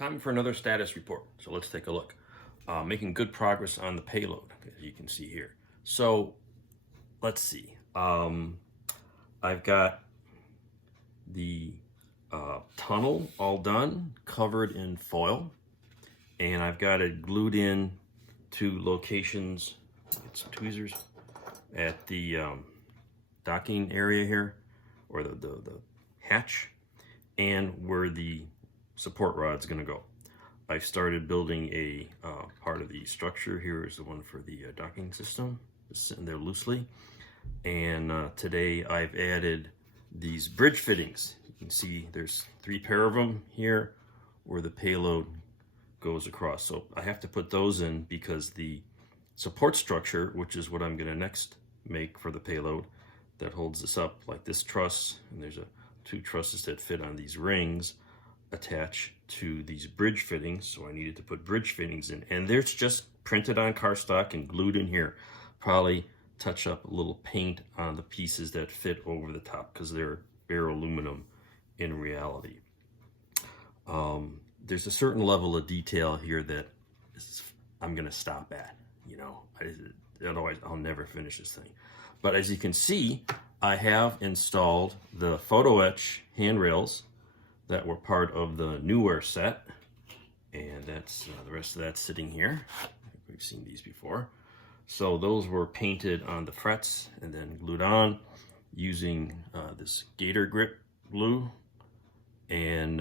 Time for another status report. So let's take a look. Making good progress on the payload, as you can see here. So let's see. I've got the tunnel all done, covered in foil, and I've got it glued in to locations. Get some tweezers at the docking area here, or the hatch, and where the support rod's going to go. I've started building a part of the structure. Here is the one for the docking system. It's sitting there loosely. And today I've added these bridge fittings. You can see there's 3 pair of them here where the payload goes across. So I have to put those in because the support structure, which is what I'm going to next make for the payload, that holds this up, like this truss, and there's 2 trusses that fit on these rings, attach to these bridge fittings. So I needed to put bridge fittings in, and they're just printed on cardstock and glued in here. Probably touch up a little paint on the pieces that fit over the top because they're bare aluminum in reality. There's a certain level of detail here that I'm gonna stop at, you know, otherwise I'll never finish this thing. But as you can see, I have installed the photoetch handrails that were part of the newer set, and that's the rest of that's sitting here. I think we've seen these before. So those were painted on the frets and then glued on using this gator grip glue. And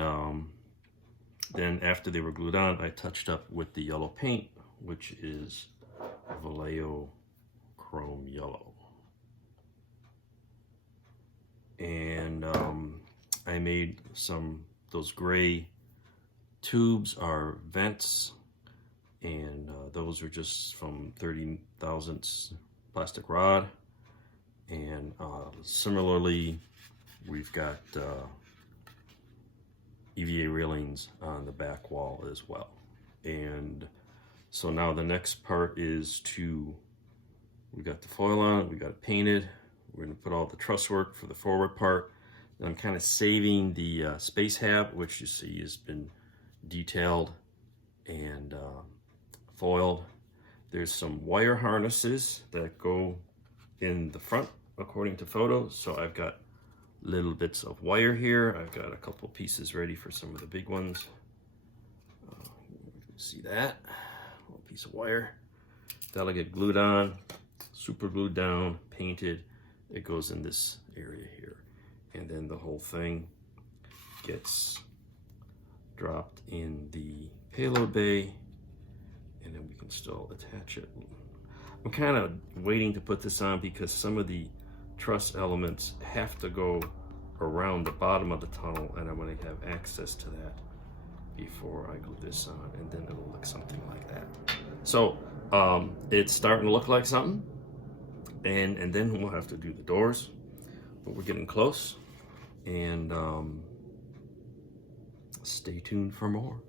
then after they were glued on, I touched up with the yellow paint, which is Vallejo Chrome Yellow. And I made those gray tubes are vents, and those are just from 30 thousandths plastic rod. And similarly, we've got EVA railings on the back wall as well. And so now the next part is we got the foil on, we got it painted. We're going to put all the truss work for the forward part. And I'm kind of saving the space hab, which you see has been detailed and foiled. There's some wire harnesses that go in the front according to photos. So I've got little bits of wire here. I've got a couple pieces ready for some of the big ones. You can see that little piece of wire that'll get glued on, super glued down, painted. It goes in this area here, and then the whole thing gets dropped in the payload bay, and then we can still attach it. I'm kind of waiting to put this on because some of the truss elements have to go around the bottom of the tunnel, and I'm going to have access to that before I glue this on, and then it'll look something like that. So it's starting to look like something, and then we'll have to do the doors, but we're getting close, and stay tuned for more.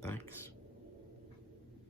Thanks.